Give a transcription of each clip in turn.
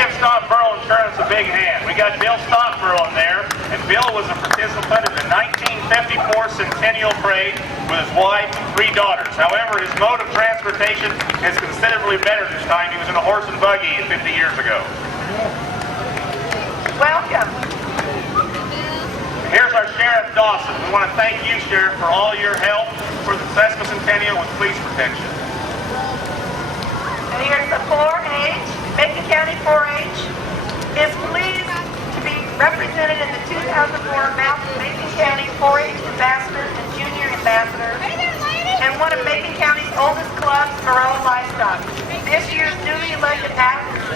give Stockborough Insurance a big hand. We got Bill Stockborough in there, and Bill was a participant in the 1954 Centennial Parade with his wife and 3 daughters. However, his mode of transportation is considerably better this time. He was in a horse and buggy 50 years ago. Welcome. Here's our Sheriff Dawson. We want to thank you, Sheriff, for all your help for the Sesquicentennial with police protection. And here's the 4-H. Macon County 4-H is pleased to be represented in the 2004 Macon County 4-H Ambassador and Junior Ambassador, and one of Macon County's oldest clubs, Maroa Livestock. This year's newly elected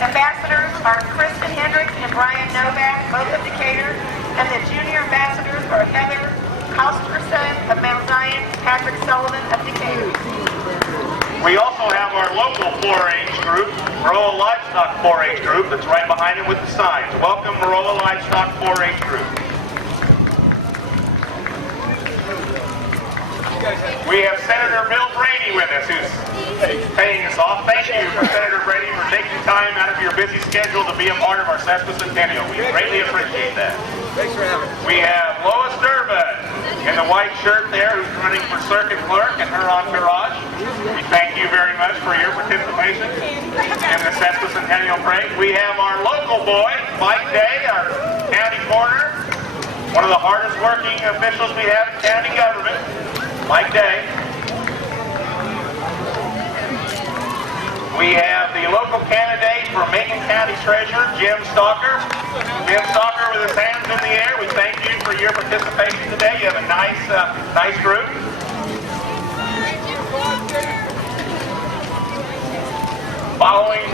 ambassadors are Kristen Hendricks and Brian Novak, both of Decatur, and the junior ambassadors are Heather Kosterson of Mount Zion, Patrick Sullivan of Decatur. We also have our local 4-H group, Maroa Livestock 4-H group, that's right behind it with the signs. Welcome, Maroa Livestock 4-H group. We have Senator Bill Brady with us, who's paying us off. Thank you, Senator Brady, for taking time out of your busy schedule to be a part of our Sesquicentennial. We greatly appreciate that. Thanks for having us. We have Lois Durbin in the white shirt there, who's running for circuit clerk, and her entourage. We thank you very much for your participation in the Sesquicentennial Parade. We have our local boy, Mike Day, our county coroner, one of the hardest working officials we have in county government, Mike Day. We have the local candidate for Macon County Treasurer, Jim Stalker. Jim Stalker with his hands in the air. We thank you for your participation today. You have a nice group. Following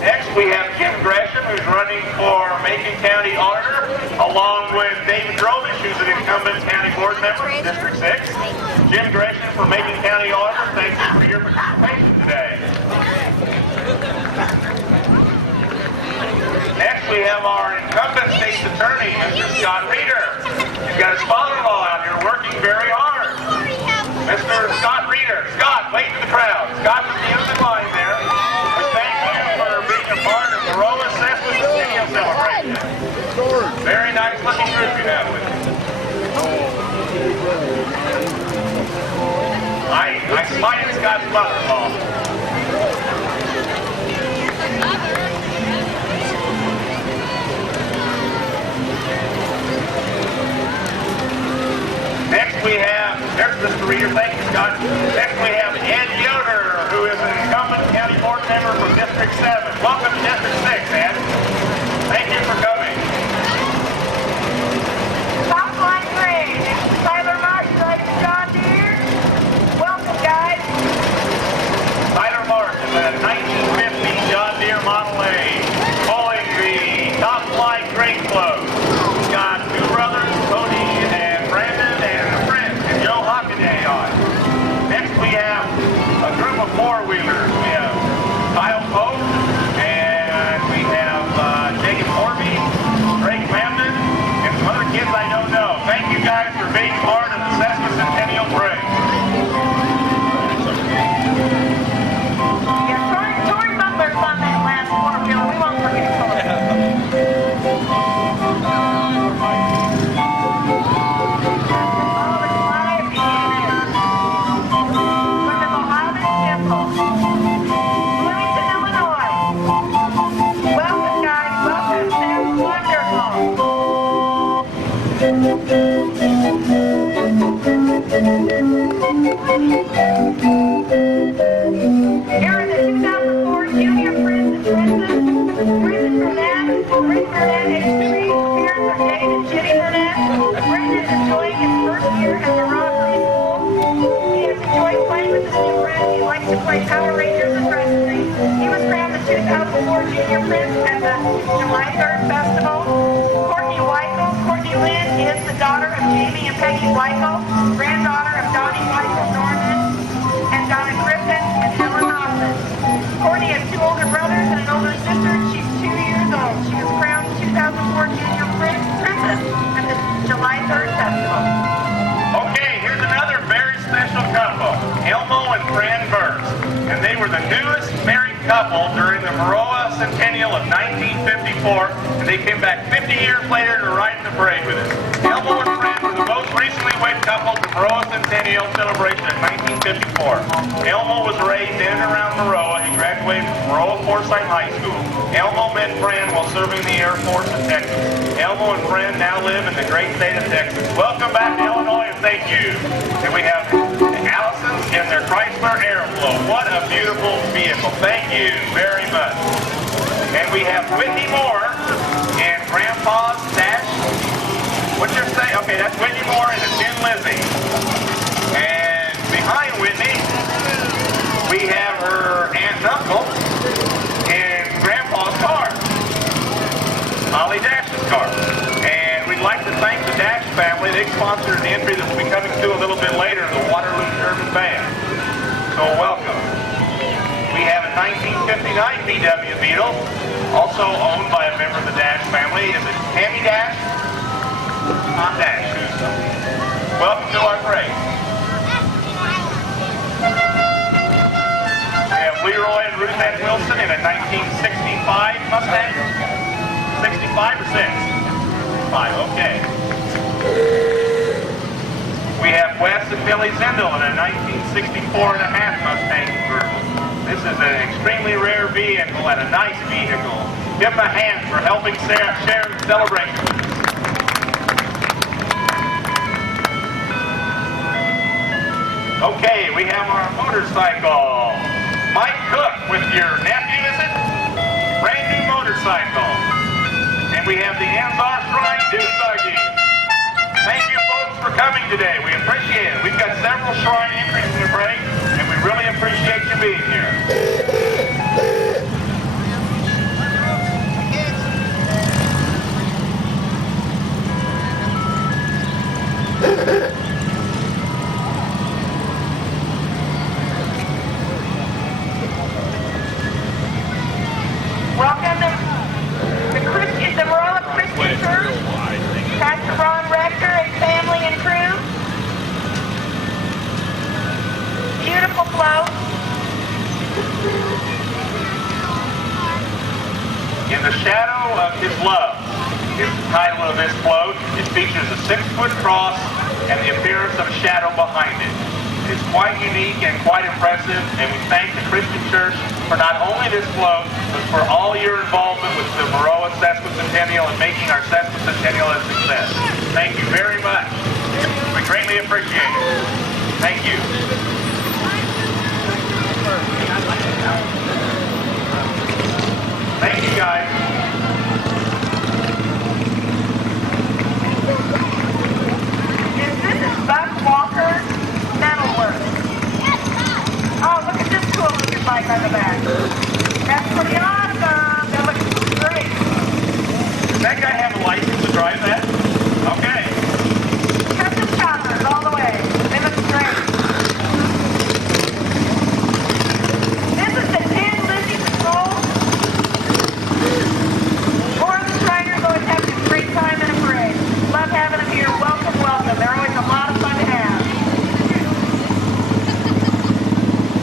next, we have Jim Gresham, who's running for Macon County Auditor, along with David Drovish, who's an incumbent county board member, District 6. Jim Gresham for Macon County Auditor, thank you for your participation today. Next, we have our incumbent state's attorney, Mr. Scott Reeder. He's got his father-in-law out here working very hard. Mr. Scott Reeder. Scott, wait in the crowd. Scott from the end of the line there. We thank you for being a part of the Maroa Sesquicentennial celebration. Very nice looking group you have with you. I smited Scott's mother-in-law. Next we have, there's Mr. Reeder, thank you, Scott. Next we have Ed Yoder, who is an incumbent county board member from District 7. Welcome to District 6, Ed. Thank you for coming. Top line 3, Tyler Marsh, riding John Deere. Welcome, guys. Tyler Marsh is a 1950 John Deere Model A, pulling the top flight grain float. He's got 2 brothers, Cody and Brandon, and a friend, Joe Hockaday on. Next we have a group of 4-wheelers. We have Kyle Pope, and we have Jacob Orby, Drake Lambden, and some other kids I don't know. Thank you guys for being part of the Sesquicentennial Parade. Yeah, Tori Butler's on that last 4-wheeler. We won't forget Tori. Here are the 2004 Junior Prince and Princess. Brendan Burnett, age 3. Parents are Dave and Jenny Burnett. Brendan is enjoying his first year at Maroa-Forsyth School. He has enjoyed playing with his new friends. He likes to play Power Rangers and wrestling. He was crowned the 2004 Junior Prince at the July 3rd Festival. Courtney Weichel. Courtney Lynn is the daughter of Jamie and Peggy Weichel, granddaughter of Donnie Weichel Norman, and Donna Griffin and Helen Austin. Courtney has 2 older brothers and an older sister. She's 2 years old. She was crowned 2004 Junior Princess at the July 3rd Festival. Okay, here's another very special couple, Elmo and Fran Burks. And they were the newest married couple during the Maroa Sesquicentennial of 1954, and they came back 50 years later to ride in the parade with us. Elmo and Fran were the most recently wed couple to Maroa-Centennial celebration in 1954. Elmo was raised in and around Maroa. He graduated from Maroa-Forsyth High School. Elmo met Fran while serving in the Air Force in Texas. Elmo and Fran now live in the great state of Texas. Welcome back to Illinois, and thank you. And we have the Allisons and their Chrysler Airflow. What a beautiful vehicle. Thank you very much. And we have Whitney Moore and Grandpa's Dash. What's your say? Okay, that's Whitney Moore and it's Jen Lizzie. And behind Whitney, we have her aunt and uncle in Grandpa's car, Ollie Dash's car. And we'd like to thank the Dash family. They sponsored an entry that will be coming to a little bit later, the Waterloo German Band. So welcome. We have a 1959 Vw Beetle, also owned by a member of the Dash family. Is it Tammy Dash? Tom Dash. Welcome to our parade. We have Leroy and Ruth Ann Wilson in a 1965 Mustang. 65 or 6? 5, okay. We have Wes and Billy Zindel in a 1964 and a half Mustang convertible. This is an extremely rare vehicle and a nice vehicle. Give them a hand for helping share the celebration. Okay, we have our motorcycle. Mike Cook with your nephew, is it? Brand new motorcycle. And we have the Anzar Shrine Dune Buggy. Thank you folks for coming today. We appreciate it. We've got several shrine entries in the parade, and we really appreciate you being here. Welcome to the Maroa Christian Church, Pastor Ron Rector and family and crew. Beautiful float. In the Shadow of His Love is the title of this float. It features a 6-foot cross and the appearance of a shadow behind it. It's quite unique and quite impressive, and we thank the Christian Church for not only this float, but for all your involvement with the Maroa Sesquicentennial and making our Sesquicentennial a success. Thank you very much. We greatly appreciate it. Thank you. Thank you, guys. This is Buck Walker Metalwork. Oh, look at this cool looking bike on the back. That's pretty awesome. That looks great. Does that guy have a license to drive that? Okay. Custom choppers all the way. They look great. This is the Tin Lizzie Patrol. Or the Shriners always have a great time in a parade. Love having them here. Welcome, welcome. They're always a lot of fun to have.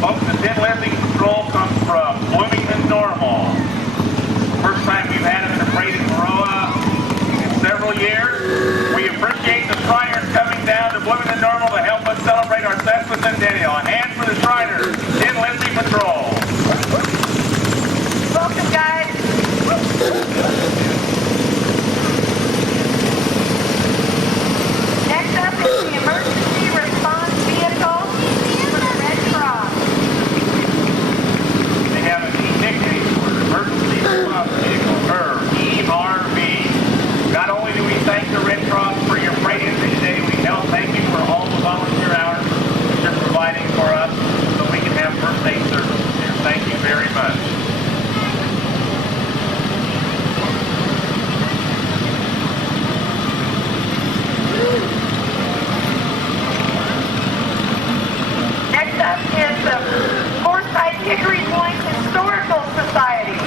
Folks, the Tin Lizzie Patrol comes from Bloomington, Normal. First time we've had it in a parade in Maroa in several years. We appreciate the Shriners coming down to Bloomington, Normal to help us celebrate our Sesquicentennial. A hand for the Shriners, Tin Lizzie Patrol. Welcome, guys. Next up is the emergency response vehicle for the Red Cross. They have a neat nickname for it, Emergency Response Vehicle, ERV. Not only do we thank the Red Cross for your parade entry today, we thank you for all the volunteer hours that you're providing for us so we can have first aid services here. Thank you very much. Next up is the Forsyth Hickory Point Historical Society.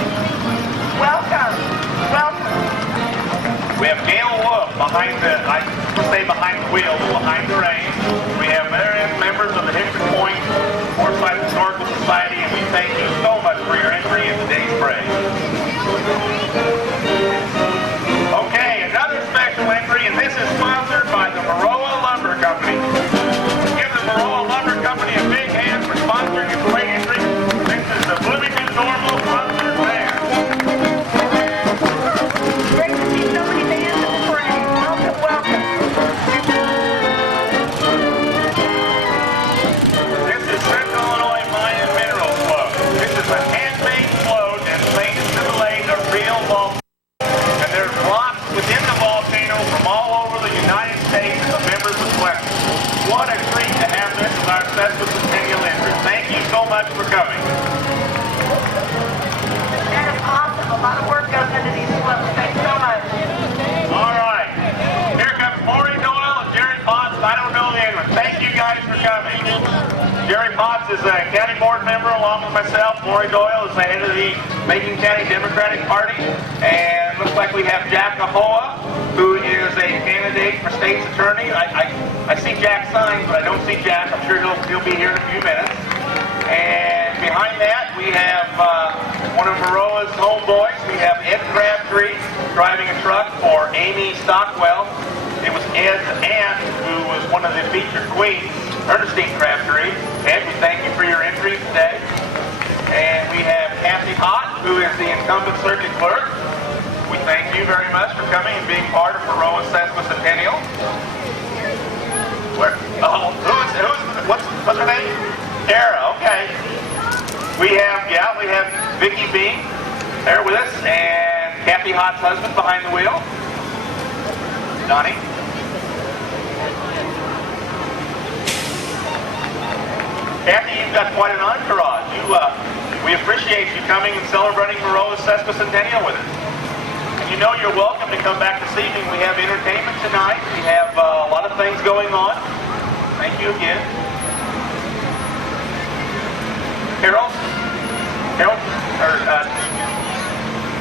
Welcome. Welcome. We have Gail Wolf behind the, I say behind the wheel, but behind the reins. We have members of the Hickory Point Forsyth Historical Society, and we thank you so much for your entry in today's parade. Okay, another special entry, and this is sponsored by the Maroa Lumber Company. Give the Maroa Lumber Company a big hand for sponsoring a great entry. This is the Bloomington Normal Concert Band. Great to see so many bands in the parade. Welcome, welcome. This is Central Illinois Mine and Mineral Float. This is a handmade float that's made to simulate a real volcano. And there's blocks within the volcano from all over the United States and the members requested. What a treat to have this as our Sesquicentennial entry. Thank you so much for coming. That is awesome. A lot of work goes into these floats. Thanks so much. All right. Here comes Maury Doyle and Jerry Potts. I don't know the end of it. Thank you guys for coming. Jerry Potts is a county board member along with myself. Maury Doyle is the head of the Macon County Democratic Party. And looks like we have Jack Ahoa, who is a candidate for state's attorney. I see Jack's sign, but I don't see Jack. I'm sure he'll be here in a few minutes. And behind that, we have one of Maroa's homeboys. We have Ed Crabtree driving a truck for Amy Stockwell. It was Ed's aunt who was one of the featured queens, Ernestine Crabtree. Ed, we thank you for your entry today. And we have Kathy Hott, who is the incumbent circuit clerk. We thank you very much for coming and being part of Maroa's Sesquicentennial. What's her name? Tara, okay. We have Vicki Bean there with us, and Kathy Hott's husband behind the wheel. Donnie. Kathy, you've got quite an entourage. We appreciate you coming and celebrating Maroa's Sesquicentennial with us. And you know you're welcome to come back this evening. We have entertainment tonight. We have a lot of things going on. Thank you again.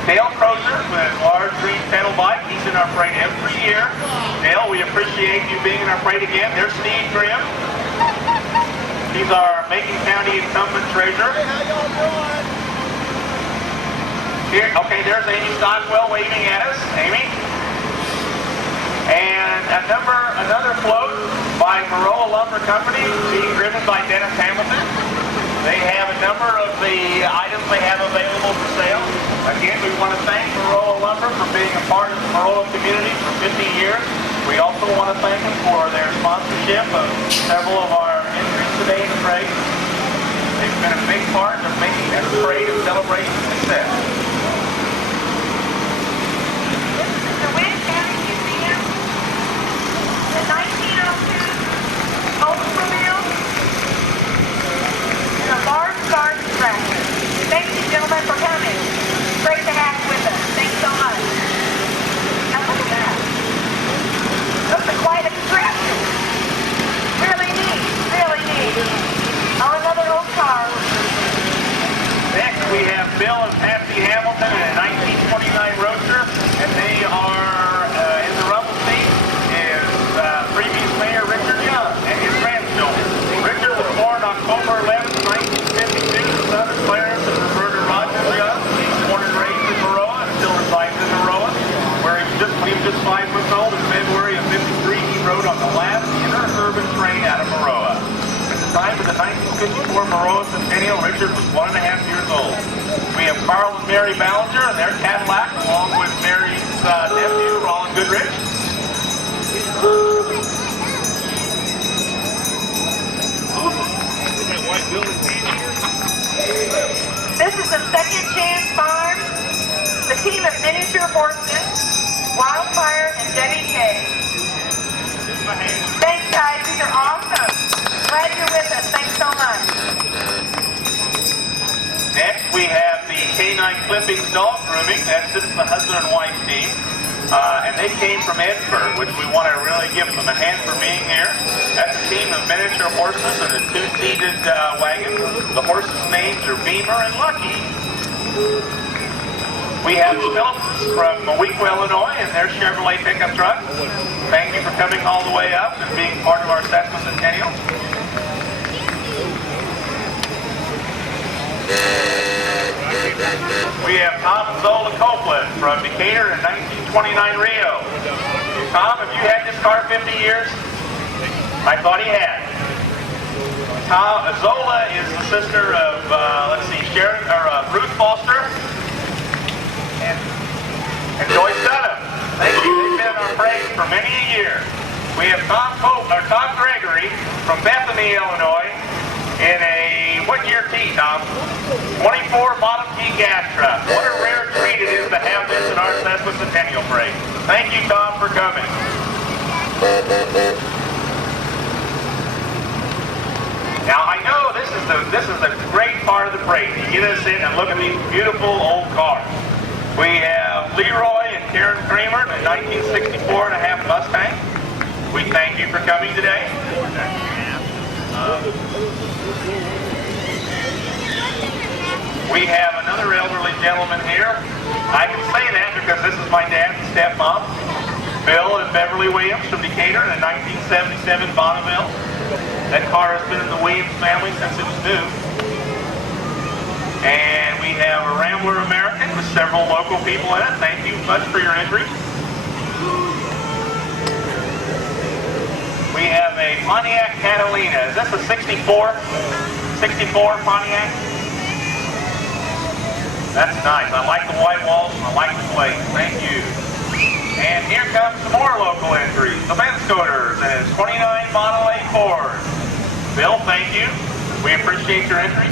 Dale Crozier with his large green pedal bike. He's in our parade every year. Dale, we appreciate you being in our parade again. There's Steve Grimm. He's our Macon County incumbent treasurer. Hey, how y'all doing? Here, okay, there's Amy Stockwell waving at us. Amy. And another float by Maroa Lumber Company being driven by Dennis Hamilton. They have a number of the items they have available for sale. Again, we want to thank Maroa Lumber for being a part of the Maroa community for 50 years. We also want to thank them for their sponsorship of several of our entries today in the parade. They've been a big part of making this parade a celebration success. This is the Wynn County Museum. The 1902 Oldsmobile. And a large garden tractor. Thank you, gentlemen, for coming. Great to have you with us. Thanks so much. Now look at that. Looks like quite a contraption. Really neat. Really neat. Oh, another old car. Next, we have Bill and Patsy Hamilton in a 1929 Roadster, and they are in the rumble seat is previous Mayor Richard Young and his grandchildren. Richard was born October 11, 1952, the son of Clarence and Roberta Rogers Young. He was born and raised in Maroa and still resides in Maroa, where he was just 5 months old. In February of '53, he rode on the last interurban train out of Maroa. At the time of the 1954 Maroa Centennial, Richard was 1.5 years old. We have Carl and Mary Ballinger and their Cadillac, along with Mary's nephew, Roland Goodrich. This is the Second Chance Farm, the team of miniature horses, Wildfire and Debbie Kay. Thanks, guys. These are awesome. Glad you're with us. Thanks so much. Next, we have the Canine Clippings Dog Grooming. This is the husband and wife team. And they came from Edinburgh, which we want to really give them a hand for being here. That's a team of miniature horses and a 2-seated wagon. The horses' names are Beamer and Lucky. We have Phillips from Maroa, Illinois, and their Chevrolet pickup truck. Thank you for coming all the way up and being part of our Sesquicentennial. We have Tom and Zola Copeland from Decatur in 1929 Rio. Tom, have you had this car 50 years? I thought he had. Zola is the sister of, Ruth Foster and Joyce Dunham. Thank you. They've been our praise for many a year. We have Tom Gregory from Bethany, Illinois, in a, what year T, Tom? 24 Model T gas truck. What a rare treat it is to have this in our Sesquicentennial parade. Thank you, Tom, for coming. Now, I know this is a great part of the parade. You get us in and look at these beautiful old cars. We have Leroy and Karen Kramer in a 1964 and a half Mustang. We thank you for coming today. We have another elderly gentleman here. I can say that because this is my dad and stepmom, Bill and Beverly Williams from Decatur in a 1977 Bonneville. That car has been in the Williams family since it was new. And we have a Rambler American with several local people in it. Thank you much for your entry. We have a Pontiac Catalina. Is this a 64 Pontiac? That's nice. I like the white walls and I like the plate. Thank you. And here comes some more local entries. The Benscoaters and 29 Model A Ford. Bill, thank you. We appreciate your entry.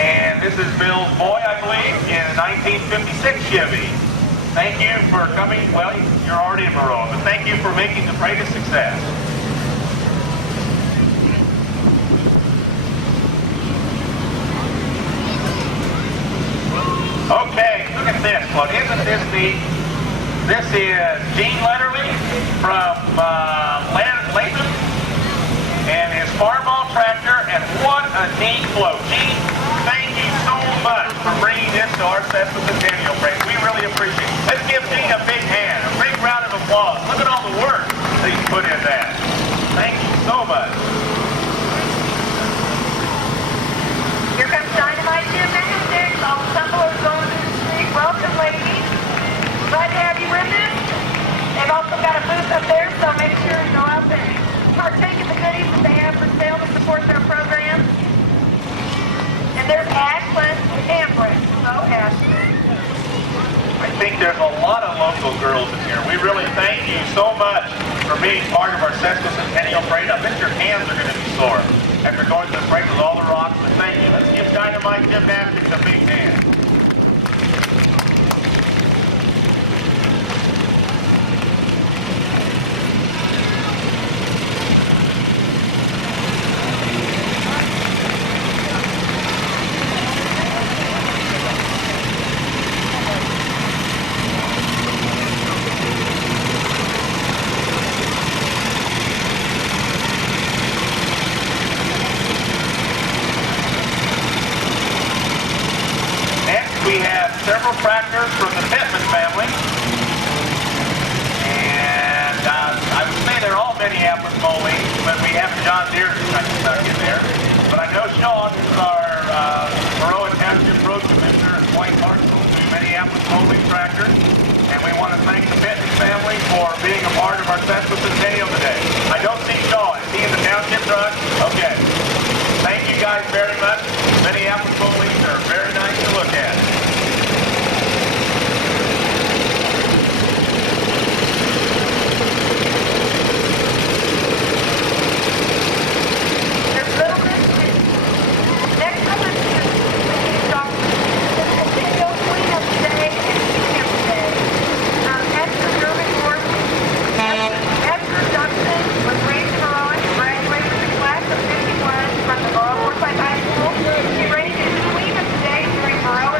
And this is Bill's boy, I believe, in a 1956 Chevy. Thank you for coming. Well, you're already in Maroa, but thank you for making the parade a success. Okay, look at this one. Isn't this neat? This is Gene Letterly from Latham and his Farmall tractor, and what a neat float. Gene, thank you so much for bringing this to our Sesquicentennial parade. We really appreciate it. Let's give Gene a big hand, a big round of applause. Look at all the work that he's put in that. Thank you so much. Here comes Dynamite Gymnastics. All the tumblers going to the street. Welcome, ladies. Glad to have you with us. They've also got a booth up there, so make sure you go out there and partake in the goodies that they have for sale to support their program. And there's Ashlyn and Brett. Hello, Ashlyn. I think there's a lot of local girls in here. We really thank you so much for being part of our Sesquicentennial parade. I bet your hands are going to be sore after going to the parade with all the rocks. But thank you. Let's give Dynamite Gymnastics a big hand. Several tractors from the Pittman family, and I would say they're all Minneapolis Moline, but we have John Deere stuck in there. But I know Sean is our Maroa Township Road Commissioner and Point Marshall to Minneapolis Moline tractors, and we want to thank the Pittman family for being a part of our Sesquicentennial today. I don't see Sean. Is he in the township truck? Okay. Thank you guys very much. Minneapolis Molines are very nice to look at. From the Maroa-Forsyth High School. She raised as Queen of the Day during Maroa's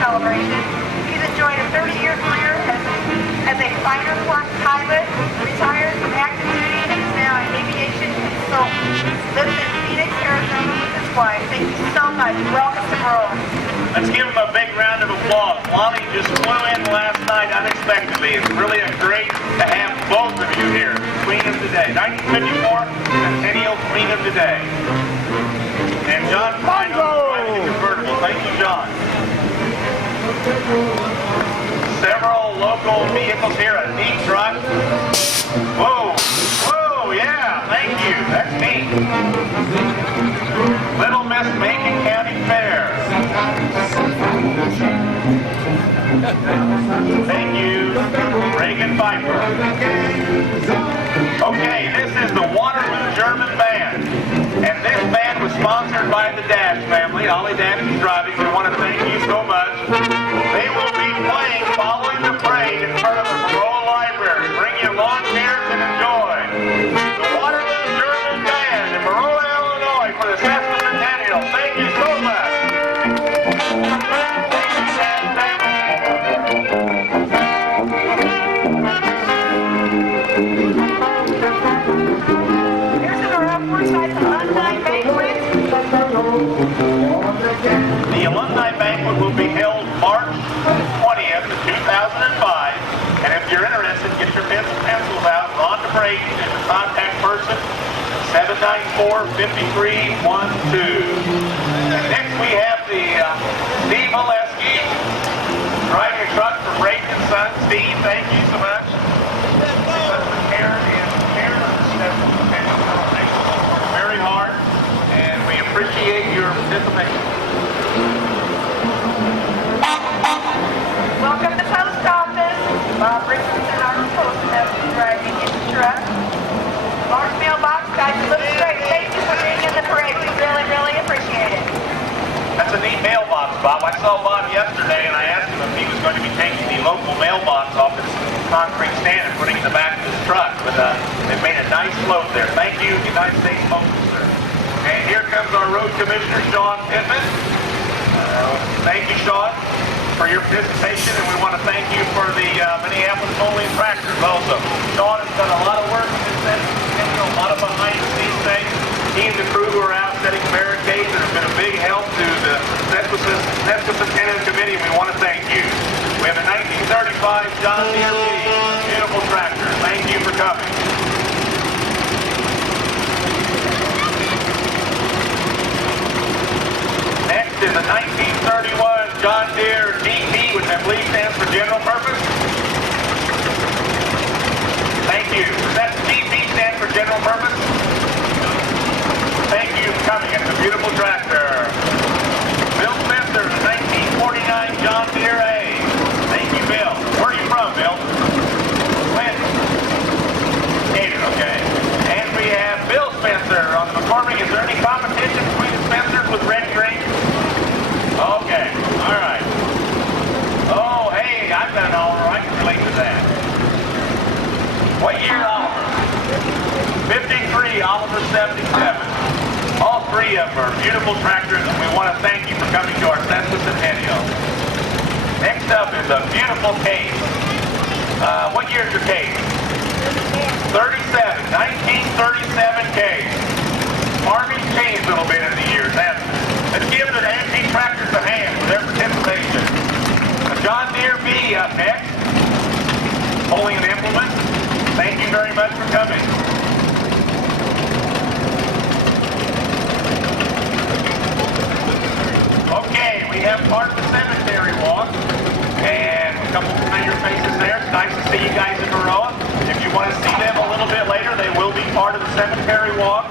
celebration. He's enjoyed a 30-year career as a fighter pilot, retired from active duty, and is now an aviation consultant. Lives in Phoenix, Arizona with his wife. Thank you so much. Welcome to Maroa. Let's give them a big round of applause. Lonnie just flew in last night unexpectedly. It's really a great to have both of you here. Queen of the Day. 1954 Centennial Queen of the Day. And John Bongo driving the convertible. Thank you, John. Several local vehicles here. A neat truck. Whoa. Whoa, yeah. Thank you. That's neat. Little Miss Macon County Fair. Thank you, Reagan Viper. Okay, this is the Waterloo German Band. And this band was sponsored by the Dash family. Ollie Dash is driving. We want to thank you so much. They will be playing following the parade in front of the Maroa Library. Bring your lawn chairs and enjoy. The Waterloo German Band in Maroa, Illinois for the Sesquicentennial. Thank you so much. Here's the Maroa-Forsyth Alumni Banquet. The Alumni Banquet will be held March 20th, 2005. And if you're interested, get your pens and pencils out. On the parade, and the contact person, 794-5312. And next we have the Steve Oleski, driving a truck from Braden and Son. Steve, thank you so much. Very hard, and we appreciate your participation. Welcome to Post Office. Bob Richardson, our postman, is driving in the truck. Mark's mailbox, guys, a little straight. Thank you for being in the parade. We really, really appreciate it. That's a neat mailbox, Bob. I saw Bob yesterday, and I asked him if he was going to be taking the local mailbox off its concrete stand and putting it in the back of his truck. But they've made a nice float there. Thank you, United States Postal Service. And here comes our road commissioner, Sean Pittman. Thank you, Sean, for your participation, and we want to thank you for the Minneapolis Only Tractors also. Sean has done a lot of work with this a lot of behind-the-scenes things. He and the crew who are out setting barricades and have been a big help to the Sesquicentennial Committee. We want to thank you. We have a 1935 John Deere beautiful tractor. Thank you for coming. Next is a 1931 John Deere GP, which I believe stands for General Purpose. Thank you. Does that GP stand for General Purpose? Thank you for coming. It's a beautiful tractor. Bill Spencer, the 1949 John Deere A. Thank you, Bill. Where are you from, Bill? When? Gator, okay. And we have Bill Spencer on the McCormick. Is there any competition between the Spencers with red green? Okay, all right. Oh, hey, I've got an Oliver. I can relate to that. What year Oliver? 53, Oliver 77. All three of them are beautiful tractors, and we want to thank you for coming to our Sesquicentennial. Next up is a beautiful case. What year is your case? 37, 1937 case. Farming's changed a little bit in the years, hasn't it? Let's give the antique tractors a hand for their participation. A John Deere B up next, pulling an implement. Thank you very much for coming. Okay, we have part of the cemetery walk, and a couple familiar faces there. It's nice to see you guys in Maroa. If you want to see them a little bit later, they will be part of the cemetery walk.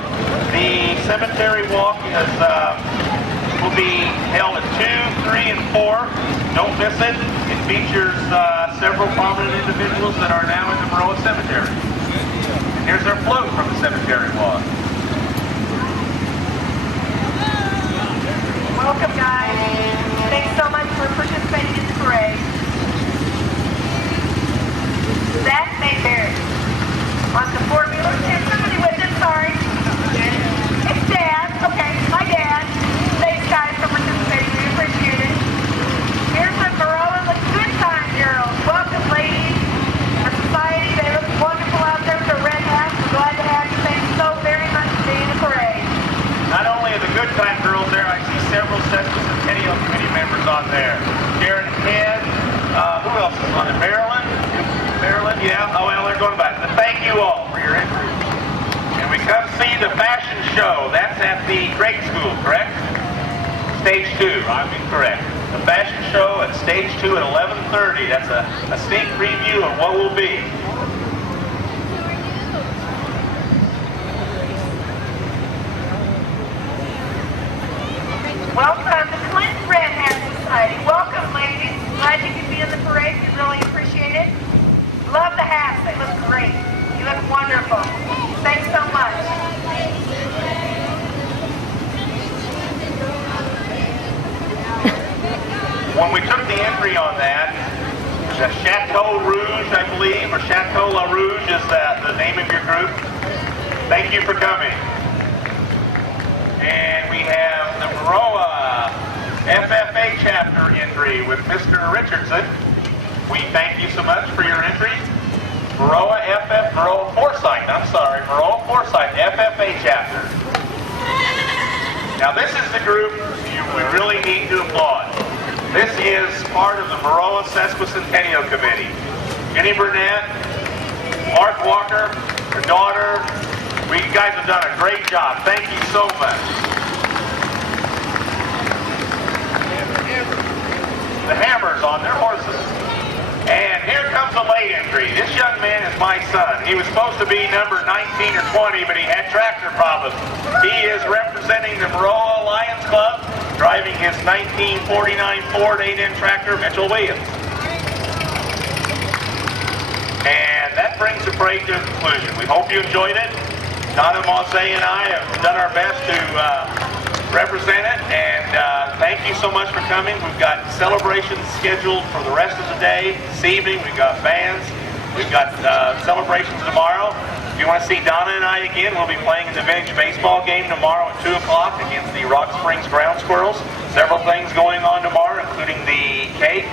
The cemetery walk will be held at 2, 3, and 4. Don't miss it. It features several prominent individuals that are now in the Maroa Cemetery. And here's our float from the cemetery walk. Welcome, guys. Thanks so much for participating in the parade. Zach Mayberry on the four-wheeler. There's somebody with him, sorry. It's Dad. Okay, my dad. Thanks, guys, for participating. We appreciate it. Here's the Maroa Good Time Girls. Welcome, ladies. Our society, they look wonderful out there with their red hats. We're glad to have you. Thanks so very much for being in the parade. Not only are the Good Time Girls there, I see several Sesquicentennial Committee members On the Maryland, yeah. Oh, well, they're going back. But thank you all for your entries. And we come see the fashion show. That's at the grade school, correct? Stage 2, I'm incorrect. The fashion show at stage 2 at 11:30. That's a sneak preview of what will be. Welcome to Clinton Red Hat Society. Welcome, ladies. Glad you could be in the parade. We really appreciate it. Love the hats. They look great. You look wonderful. Thanks so much. When we took the entry on that, the Chateau Rouge, I believe, or Chateau La Rouge is the name of your group. Thank you for coming. And we have the Maroa FFA chapter entry with Mr. Richardson. We thank you so much for your entry. Maroa-Forsyth, Maroa-Forsyth FFA chapter. Now this is the group we really need to applaud. This is part of the Maroa Sesquicentennial Committee. Jenny Burnett, Mark Walker, her daughter. You guys have done a great job. Thank you so much. The Hammers on their horses. And here comes a late entry. This young man is my son. He was supposed to be number 19 or 20, but he had tractor problems. He is representing the Maroa Lions Club, driving his 1949 Ford 8-in tractor, Mitchell Williams. And that brings the parade to a conclusion. We hope you enjoyed it. Donna Mose and I have done our best to represent it, and thank you so much for coming. We've got celebrations scheduled for the rest of the day. This evening we've got bands, we've got celebrations tomorrow. If you want to see Donna and I again, we'll be playing in the vintage baseball game tomorrow at 2 o'clock against the Rock Springs Ground Squirrels. Several things going on tomorrow, including the cake